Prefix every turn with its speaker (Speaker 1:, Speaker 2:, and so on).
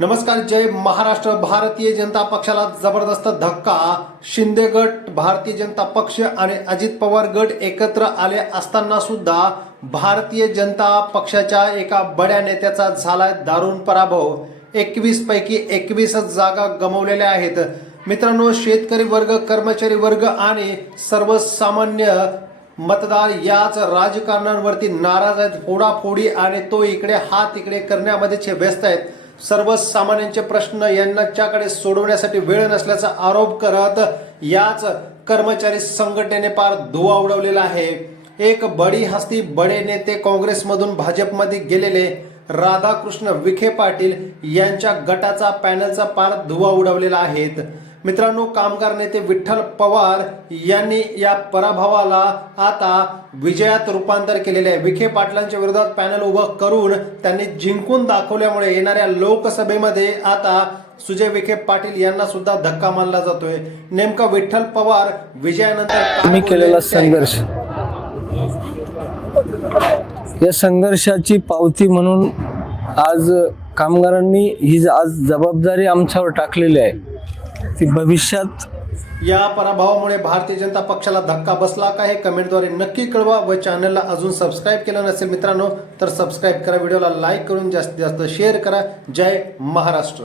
Speaker 1: नमस्कार जय महाराष्ट्र. भारतीय जनता पक्षाला जबरदस्त धक्का. शिंदे गट भारतीय जनता पक्ष आणि अजित पवार गट एकत्र आले असताना सुद्धा भारतीय जनता पक्षाच्या एका बड्या नेत्याचा झालाय दारुण पराभव. एकवीस पैकी एकवीस जागा गमावलेल्या आहेत. मित्रांनो शेतकरी वर्ग कर्मचारी वर्ग आणि सर्वसामान्य मतदार याच राजकारणांवरती नाराज आहेत. फोडाफोडी आणि तो इकडे हात इकडे करण्यामध्ये व्यस्त आहेत. सर्वसामान्यांचे प्रश्न यांच्याकडे सोडवण्यासाठी वेळ नसल्याचा आरोप करत याच कर्मचारी संघटनेने पार धुवा उडवलेला आहे. एक बडी हस्ती बडे नेते काँग्रेसमधून भाजपमध्ये गेलेले राधाकृष्ण विखे पाटील यांच्या गटाचा पॅनलचा पार धुवा उडवलेला आहेत मित्रांनो कामगार नेते विठ्ठल पवार यांनी या पराभवाला आता विजयात रूपांतर केलेले आहे. विखे पाटलांच्या विरोधात पॅनल उभं करून त्यांनी जिंकून दाखवल्यामुळे येणाऱ्या लोकसभेमध्ये आता सुजय विखे पाटील यांना सुद्धा धक्का मानला जातोय. नेमका विठ्ठल पवार विजयानंतर
Speaker 2: केलेला. संघर्ष. या संघर्षाची पावती म्हणून आज कामगारांनी ही आज जबाबदारी आमच्यावर टाकलेली आहे. की भविष्यात
Speaker 1: या पराभवामुळे भारतीय जनता पक्षाला धक्का बसला का हे कमेंटद्वारे नक्की कळवा व चॅनलला अजून सबस्क्राईब केलं नसेल मित्रांनो तर सबस्क्राईब करा व्हिडिओला लाईक करून जास्तीत जास्त शेअर करा. जय महाराष्ट्र.